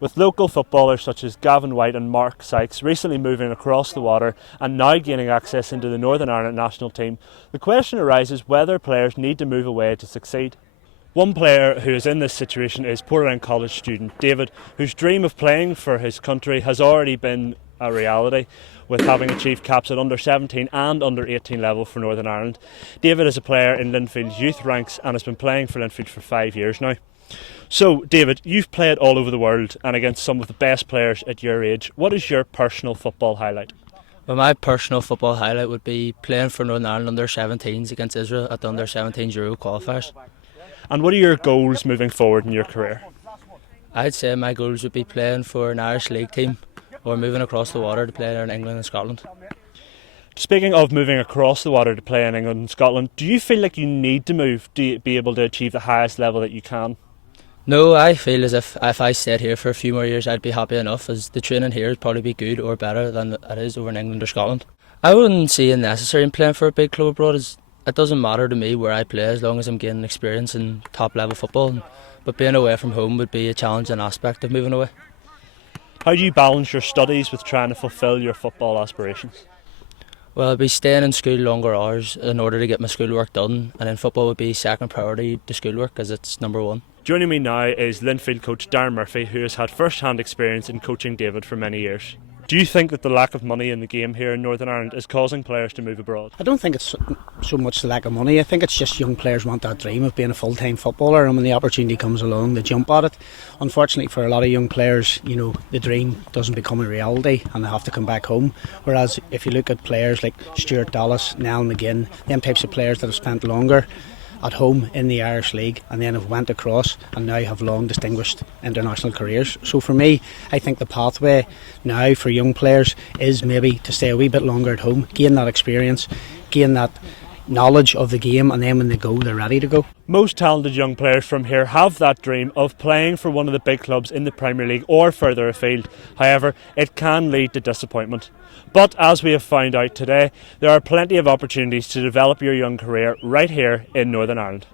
With local footballers such as Gavin White and Mark Sykes recently moving across the water and now gaining access into the Northern Ireland national team, the question arises whether players need to move away to succeed. One player who is in this situation is Portadown College student David, whose dream of playing for his country has already been a reality, with having achieved caps at under 17 and under 18 level for Northern Ireland. David is a player in Linfield's youth ranks and has been playing for Linfield for 5 years now. So, David, you've played all over the world and against some of the best players at your age. What is your personal football highlight? Well, my personal football highlight would be playing for Northern Ireland under 17s against Israel at the under 17s Euro qualifiers. And what are your goals moving forward in your career? I'd say my goals would be playing for an Irish League team or moving across the water to play in England and Scotland. Speaking of moving across the water to play in England and Scotland, do you feel like you need to move to be able to achieve the highest level that you can? No, I feel as if I stayed here for a few more years I'd be happy enough, as the training here would probably be good or better than it is over in England or Scotland. I wouldn't see it necessary in playing for a big club abroad, as it doesn't matter to me where I play as long as I'm gaining experience in top level football, but being away from home would be a challenging aspect of moving away. How do you balance your studies with trying to fulfil your football aspirations? Well, I'd be staying in school longer hours in order to get my schoolwork done, and then football would be second priority to schoolwork as it's number one. Joining me now is Linfield coach Darren Murphy, who has had first-hand experience in coaching David for many years. Do you think that the lack of money in the game here in Northern Ireland is causing players to move abroad? I don't think it's so much the lack of money. I think it's just young players want that dream of being a full-time footballer, and when the opportunity comes along, they jump at it. Unfortunately for a lot of young players, the dream doesn't become a reality and they have to come back home. Whereas if you look at players like Stuart Dallas, Niall McGinn, them types of players that have spent longer at home in the Irish League and then have went across and now have long distinguished international careers. So for me, I think the pathway now for young players is maybe to stay a wee bit longer at home, gain that experience, gain that knowledge of the game, and then when they go, they're ready to go. Most talented young players from here have that dream of playing for one of the big clubs in the Premier League or further afield. However, it can lead to disappointment. But as we have found out today, there are plenty of opportunities to develop your young career right here in Northern Ireland.